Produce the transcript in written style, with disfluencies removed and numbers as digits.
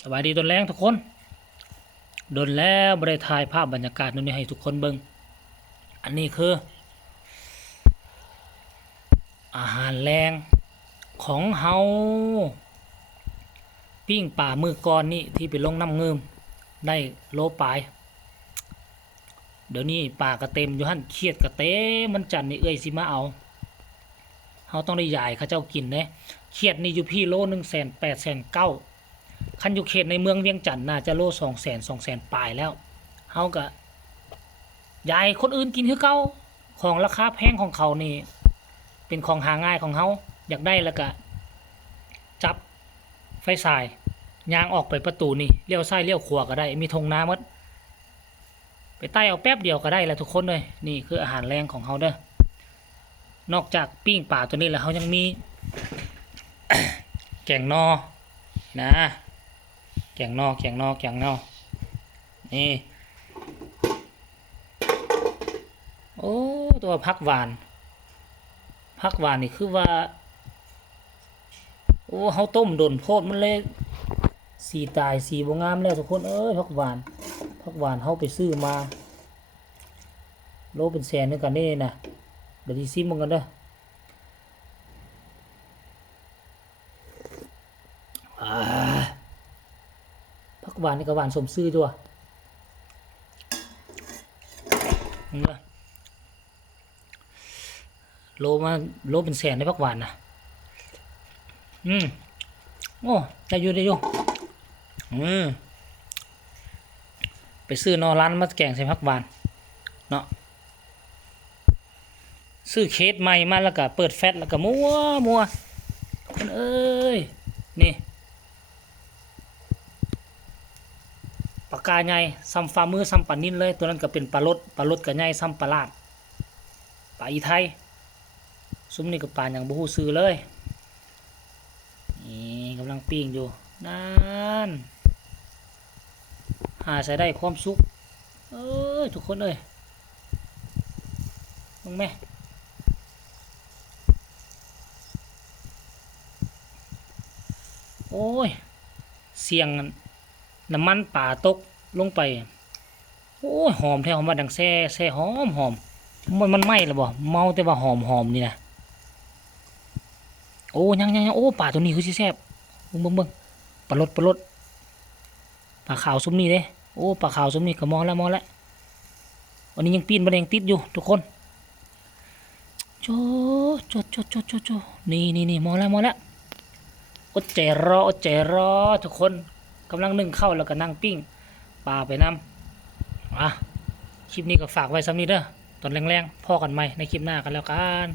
สวัสดีตอนแรงทุกคนโดนแล้วบริถ่ายภาพบรรยากาศนู่นนี่ให้ทุกคนเบิ่งอันนี้คืออาหารแรงของเฮาปิ้งป่ามือก่อนนี่ที่ไปลงน้ำเงิมได้โลปลายเดี๋ยวนี้ป่ากระเต็มอยู่หั่นเครียดกระเต็มมันจันนี่เอ้ยสิมาเอาเฮาต้องได้ยายเขาเจ้ากินเด้เครียดนี่อยู่พี่โล180,900คันอยู่เขตในเมืองเวียงจันทน์น่าจะโล200,000 ปลายแล้วเฮาก็ยายคนอื่นกินคือเก่าของราคาแพงของเขานี่เป็นของหาง่ายของเฮาอยากได้แล้วก็จับไฟฉายยางออกไปประตูนี่เลี้ยวซ้ายเลี้ยวขวาก็ได้มีธงนาหมดไปใต้เอาแป๊บเดียวก็ได้แล้วทุกคนเลยนี่คืออาหารแรงของเฮาเด้อนอกจากปิ้งป่าตัวนี้แล้วเฮายังมี แกงนอนะแกงนอนี่โอ้ตัวผักหวานนี่คือว่าโอ้เฮาต้มโดนโพดมันเลยสีตายสีบ่งามแล้วทุกคนเอ้ยผักหวานเฮาไปซื้อมาโลเป็นแสนนึงกันนี่นะเดี๋ยวที่ซิมมึงกันเด้อผักหวานนี่ก็หวานสมซื่อจ้ะเนี่ยโลเป็นแสนในผักหวานนะโอ้ได้อยู่ไปซื้อนอร้านมาแกงใส่ผักหวานเนาะซื้อเคสใหม่มาแล้วก็เปิดแฟตแล้วก็มัวคนเอ้ยนี่ปากกาใหญ่ซ้ำฝ่ามือซ้ำปลานิ่นเลยตัวนั้นก็เป็นปลารสก็ใหญ่ซ้ำปลาลาดปลาอีไทยซุ้มนี่ก็ปลาอย่างบูฮูซื้อเลยนี่กำลังปิ้งอยู่นั่นหาใส่ได้ความสุขเอ้ยทุกคนเอ้ยมึงแม่โอ้ยเสียงน้ำมันป่าตกลงไปโอ้ยหอมแท้หอมมาดังแซ่หอมมันไหม้หรือบ่เมาแต่ว่าหอมนี่นะโอ้ยังโอ้ป่าตัวนี้คือสิแซ่บเบิ่งปลาลดปลาขาวซุ้มนี่เด้โอ้ปลาขาวซุ้มนี่ก็มองแล้ววันนี้ยังปีนบันไดยังติดอยู่ทุกคนโจนี่มองแล้วอดใจรอทุกคนกำลังนึ่งข้าวแล้วก็นั่งปิ้งปลาไปน้ำคลิปนี้ก็ฝากไว้ซ้ำนี้เด้อตอนแรงๆพ่อกันใหม่ในคลิปหน้ากันแล้วกัน